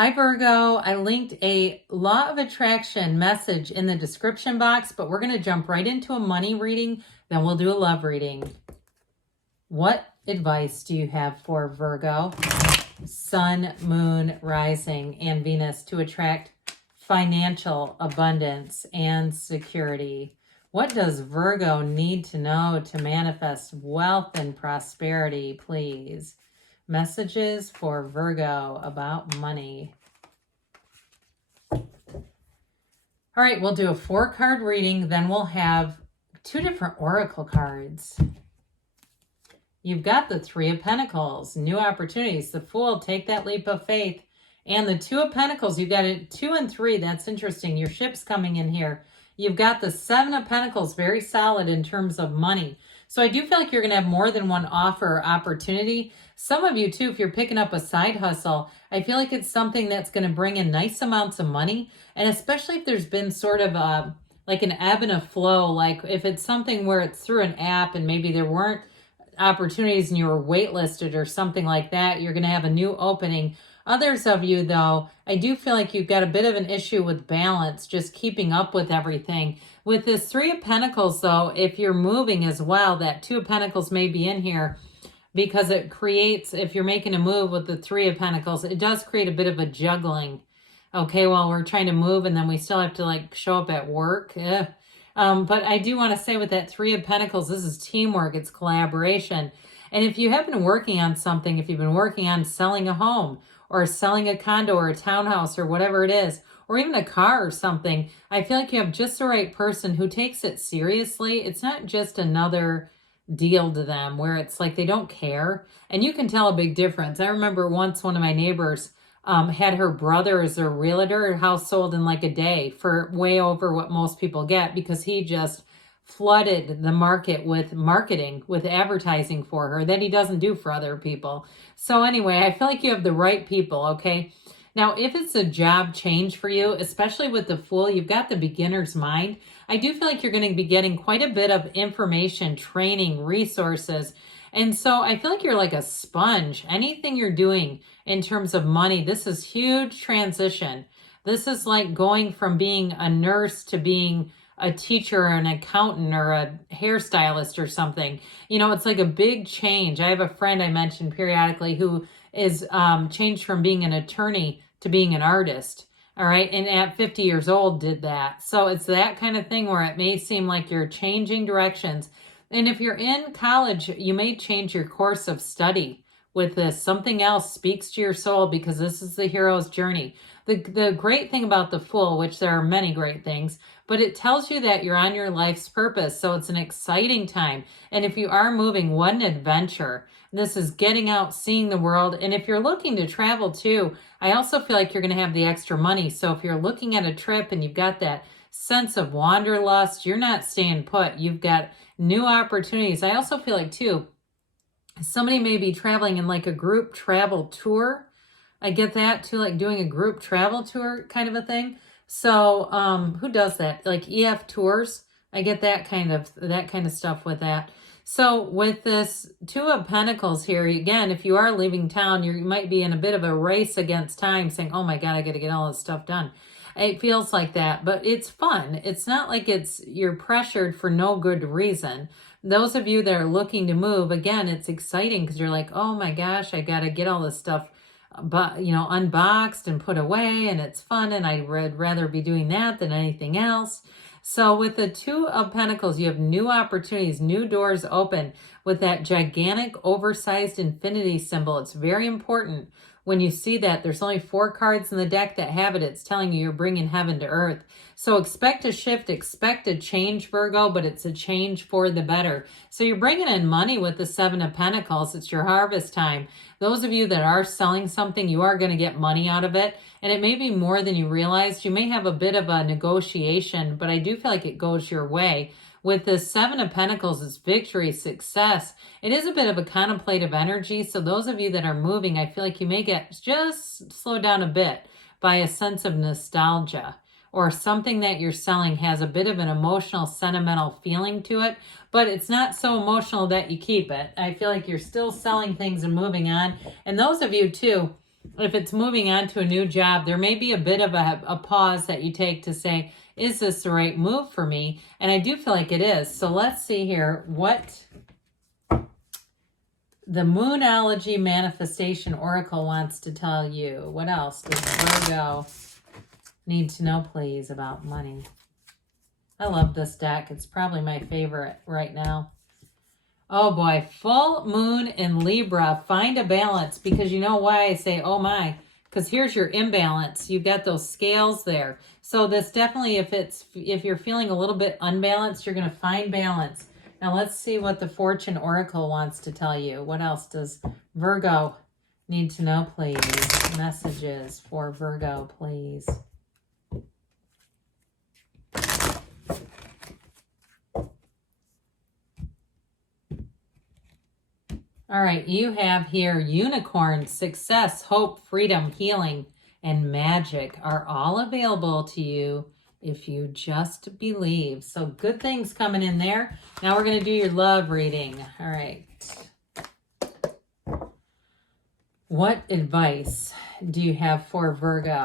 Hi Virgo, I linked a law of attraction message in the description box, but we're going to jump right into a money reading, then we'll do a love reading. What advice do you have for Virgo, Sun, Moon, Rising, and Venus to attract financial abundance and security? What does Virgo need to know to manifest wealth and prosperity, please? Messages for Virgo about money. All right, we'll do a 4-card reading, then we'll have 2 different oracle cards. You've got the 3 of Pentacles, new opportunities, the Fool, take that leap of faith, and the 2 of Pentacles, you've got it 2 and 3, that's interesting, your ship's coming in here. You've got the 7 of Pentacles, very solid in terms of money. So I do feel like you're going to have more than one offer or opportunity. Some of you too, if you're picking up a side hustle, I feel like it's something that's going to bring in nice amounts of money. And especially if there's been sort of like an ebb and a flow, like if it's something where it's through an app and maybe there weren't opportunities and you were waitlisted or something like that, you're going to have a new opening. Others of you, though, I do feel like you've got a bit of an issue with balance, just keeping up with everything. With this 3 of Pentacles, though, if you're moving as well, that 2 of Pentacles may be in here because it creates, if you're making a move with the 3 of Pentacles, it does create a bit of a juggling. Okay, well, we're trying to move and then we still have to like show up at work. But I do want to say with that 3 of Pentacles, this is teamwork, it's collaboration. And if you have been working on something, if you've been working on selling a home, or selling a condo or a townhouse or whatever it is, or even a car or something, I feel like you have just the right person who takes it seriously. It's not just another deal to them where it's like they don't care. And you can tell a big difference. I remember once one of my neighbors had her brother as a realtor, her house sold in like a day for way over what most people get because he just flooded the market with marketing, with advertising for her that he doesn't do for other people. So anyway, I feel like you have the right people, okay? Now, if it's a job change for you, especially with the Fool, you've got the beginner's mind. I do feel like you're going to be getting quite a bit of information, training, resources. And so I feel like you're like a sponge. Anything you're doing in terms of money, this is huge transition. This is like going from being a nurse to being a teacher or an accountant or a hairstylist or something. You know, it's like a big change. I have a friend I mentioned periodically who is changed from being an attorney to being an artist. All right. And at 50 years old did that. So it's that kind of thing where it may seem like you're changing directions. And if you're in college, you may change your course of study with this. Something else speaks to your soul because this is the hero's journey. The great thing about the Fool, which there are many great things, but it tells you that you're on your life's purpose. So it's an exciting time. And if you are moving, what an adventure. This is getting out, seeing the world. And if you're looking to travel too, I also feel like you're going to have the extra money. So if you're looking at a trip and you've got that sense of wanderlust, you're not staying put. You've got new opportunities. I also feel like too, somebody may be traveling in like a group travel tour. I get that too, like doing a group travel tour kind of a thing. So who does that? Like EF tours. I get that kind of stuff with that. So with this 2 of Pentacles here, again, if you are leaving town, you might be in a bit of a race against time saying, oh my God, I got to get all this stuff done. It feels like that, but it's fun. It's not like you're pressured for no good reason. Those of you that are looking to move, again, it's exciting because you're like, oh my gosh, I got to get all this stuff unboxed and put away, and it's fun, and I'd rather be doing that than anything else. So with the 2 of Pentacles, you have new opportunities, new doors open with that gigantic oversized infinity symbol. It's very important when you see that. There's only 4 cards in the deck that have it. It's telling you you're bringing heaven to earth. So expect a shift, expect a change, Virgo, but it's a change for the better. So you're bringing in money with the 7 of Pentacles. It's your harvest time. Those of you that are selling something, you are going to get money out of it. And it may be more than you realized. You may have a bit of a negotiation, but I do feel like it goes your way. With the 7 of Pentacles, it's victory, success. It is a bit of a contemplative energy. So those of you that are moving, I feel like you may get just slowed down a bit by a sense of nostalgia. Or something that you're selling has a bit of an emotional, sentimental feeling to it, but it's not so emotional that you keep it. I feel like you're still selling things and moving on. And those of you too If it's moving on to a new job, there may be a bit of a pause that you take to say, is this the right move for me? And I do feel like it is. So let's see here what the Moonology Manifestation Oracle wants to tell you. What else does Virgo need to know, please, about money? I love this deck. It's probably my favorite right now. Oh boy, full moon in Libra. Find a balance, because you know why I say, oh my, because here's your imbalance. You've got those scales there. So this definitely, if you're feeling a little bit unbalanced, you're going to find balance. Now let's see what the Fortune Oracle wants to tell you. What else does Virgo need to know, please? Messages for Virgo, please. All right, you have here unicorn, success, hope, freedom, healing, and magic are all available to you if you just believe. So good things coming in there. Now we're going to do your love reading. All right. What advice do you have for Virgo,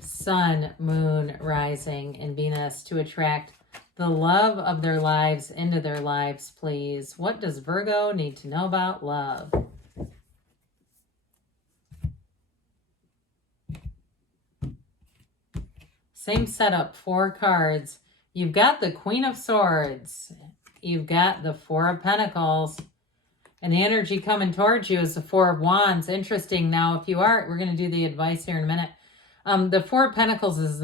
Sun, Moon, Rising, and Venus to attract the love of their lives into their lives, please? What does Virgo need to know about love? Same setup, 4 cards. You've got the Queen of Swords. You've got the 4 of Pentacles. And the energy coming towards you is the 4 of Wands. Interesting. Now, if you are, we're going to do the advice here in a minute. The 4 of Pentacles is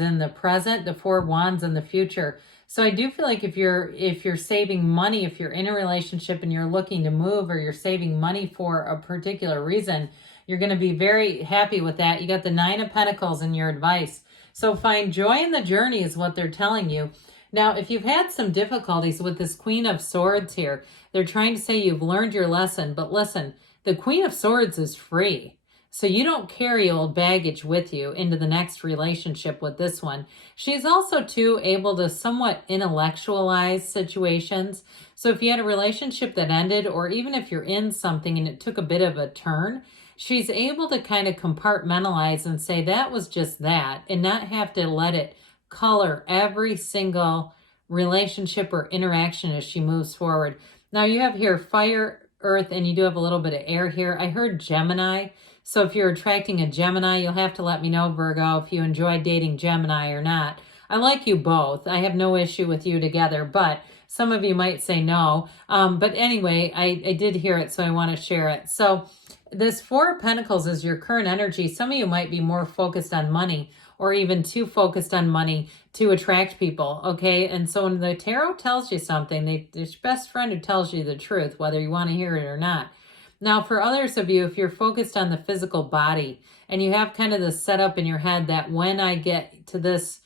in the present, the 4 of Wands in the future. So I do feel like if you're saving money, if you're in a relationship and you're looking to move, or you're saving money for a particular reason, you're going to be very happy with that. You got the 9 of Pentacles in your advice. So find joy in the journey is what they're telling you. Now, if you've had some difficulties with this Queen of Swords here, they're trying to say you've learned your lesson. But listen, the Queen of Swords is free. So you don't carry old baggage with you into the next relationship with this one. She's also, too, able to somewhat intellectualize situations. So if you had a relationship that ended, or even if you're in something and it took a bit of a turn, she's able to kind of compartmentalize and say that was just that, and not have to let it color every single relationship or interaction as she moves forward. Now you have here fire, earth, and you do have a little bit of air here. I heard Gemini. So if you're attracting a Gemini, you'll have to let me know, Virgo, if you enjoy dating Gemini or not. I like you both. I have no issue with you together, but some of you might say no. But anyway, I did hear it, so I want to share it. So this 4 of Pentacles is your current energy. Some of you might be more focused on money, or even too focused on money to attract people, okay? And so when the tarot tells you something, it's your best friend who tells you the truth, whether you want to hear it or not. Now, for others of you, if you're focused on the physical body and you have kind of the setup in your head that when I get to this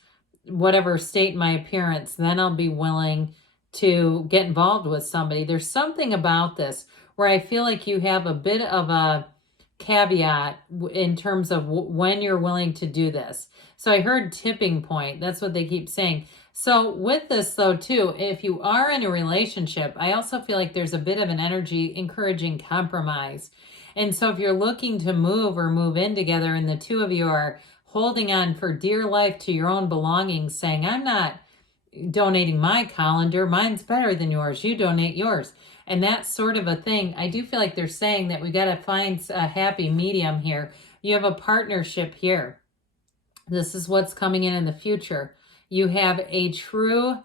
whatever state in my appearance, then I'll be willing to get involved with somebody. There's something about this where I feel like you have a bit of a caveat in terms of when you're willing to do this. So I heard tipping point. That's what they keep saying. So with this though too, if you are in a relationship, I also feel like there's a bit of an energy encouraging compromise. And so if you're looking to move or move in together and the two of you are holding on for dear life to your own belongings, saying, I'm not donating my colander, mine's better than yours, you donate yours. And that sort of a thing, I do feel like they're saying that we got to find a happy medium here. You have a partnership here. This is what's coming in the future. You have a true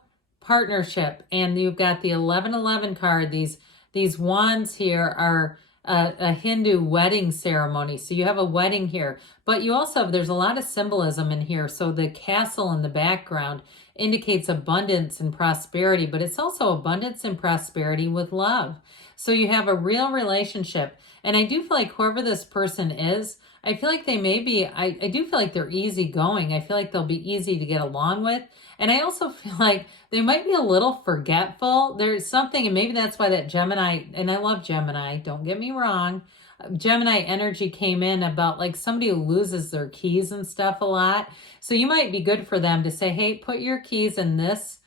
partnership, and you've got the 1111 card. These wands here are a Hindu wedding ceremony. So you have a wedding here, but you also have, there's a lot of symbolism in here. So the castle in the background indicates abundance and prosperity, but it's also abundance and prosperity with love. So you have a real relationship. And I do feel like whoever this person is, I feel like they may be, I do feel like they're easygoing. I feel like they'll be easy to get along with. And I also feel like they might be a little forgetful. There's something, and maybe that's why that Gemini, and I love Gemini, don't get me wrong. Gemini energy came in about like somebody who loses their keys and stuff a lot. So you might be good for them to say, hey, put your keys in this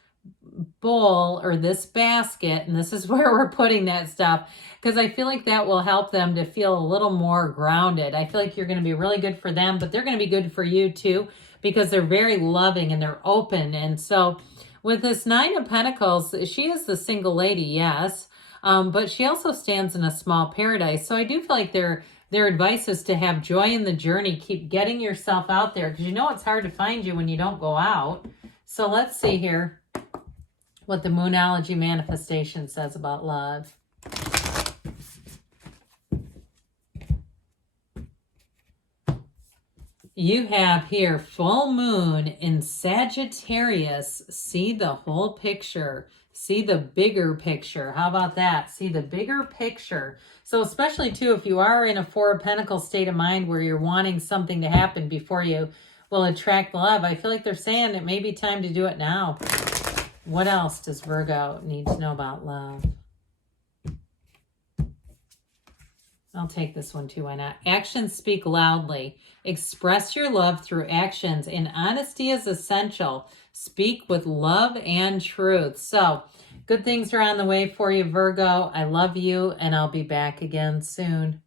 bowl or this basket, and this is where we're putting that stuff, because I feel like that will help them to feel a little more grounded. I feel like you're going to be really good for them, but they're going to be good for you too, because they're very loving and they're open. And so with this Nine of Pentacles, she is the single lady, yes, but she also stands in a small paradise. So I do feel like their advice is to have joy in the journey. Keep getting yourself out there, because you know it's hard to find you when you don't go out. So let's see here what the Moonology manifestation says about love. You have here full moon in Sagittarius. See the whole picture. See the bigger picture. How about that? See the bigger picture. So especially too, if you are in a Four of Pentacles state of mind where you're wanting something to happen before you will attract love, I feel like they're saying it may be time to do it now. What else does Virgo need to know about love? I'll take this one too, why not? Actions speak loudly. Express your love through actions, and honesty is essential. Speak with love and truth. So, good things are on the way for you, Virgo. I love you, and I'll be back again soon.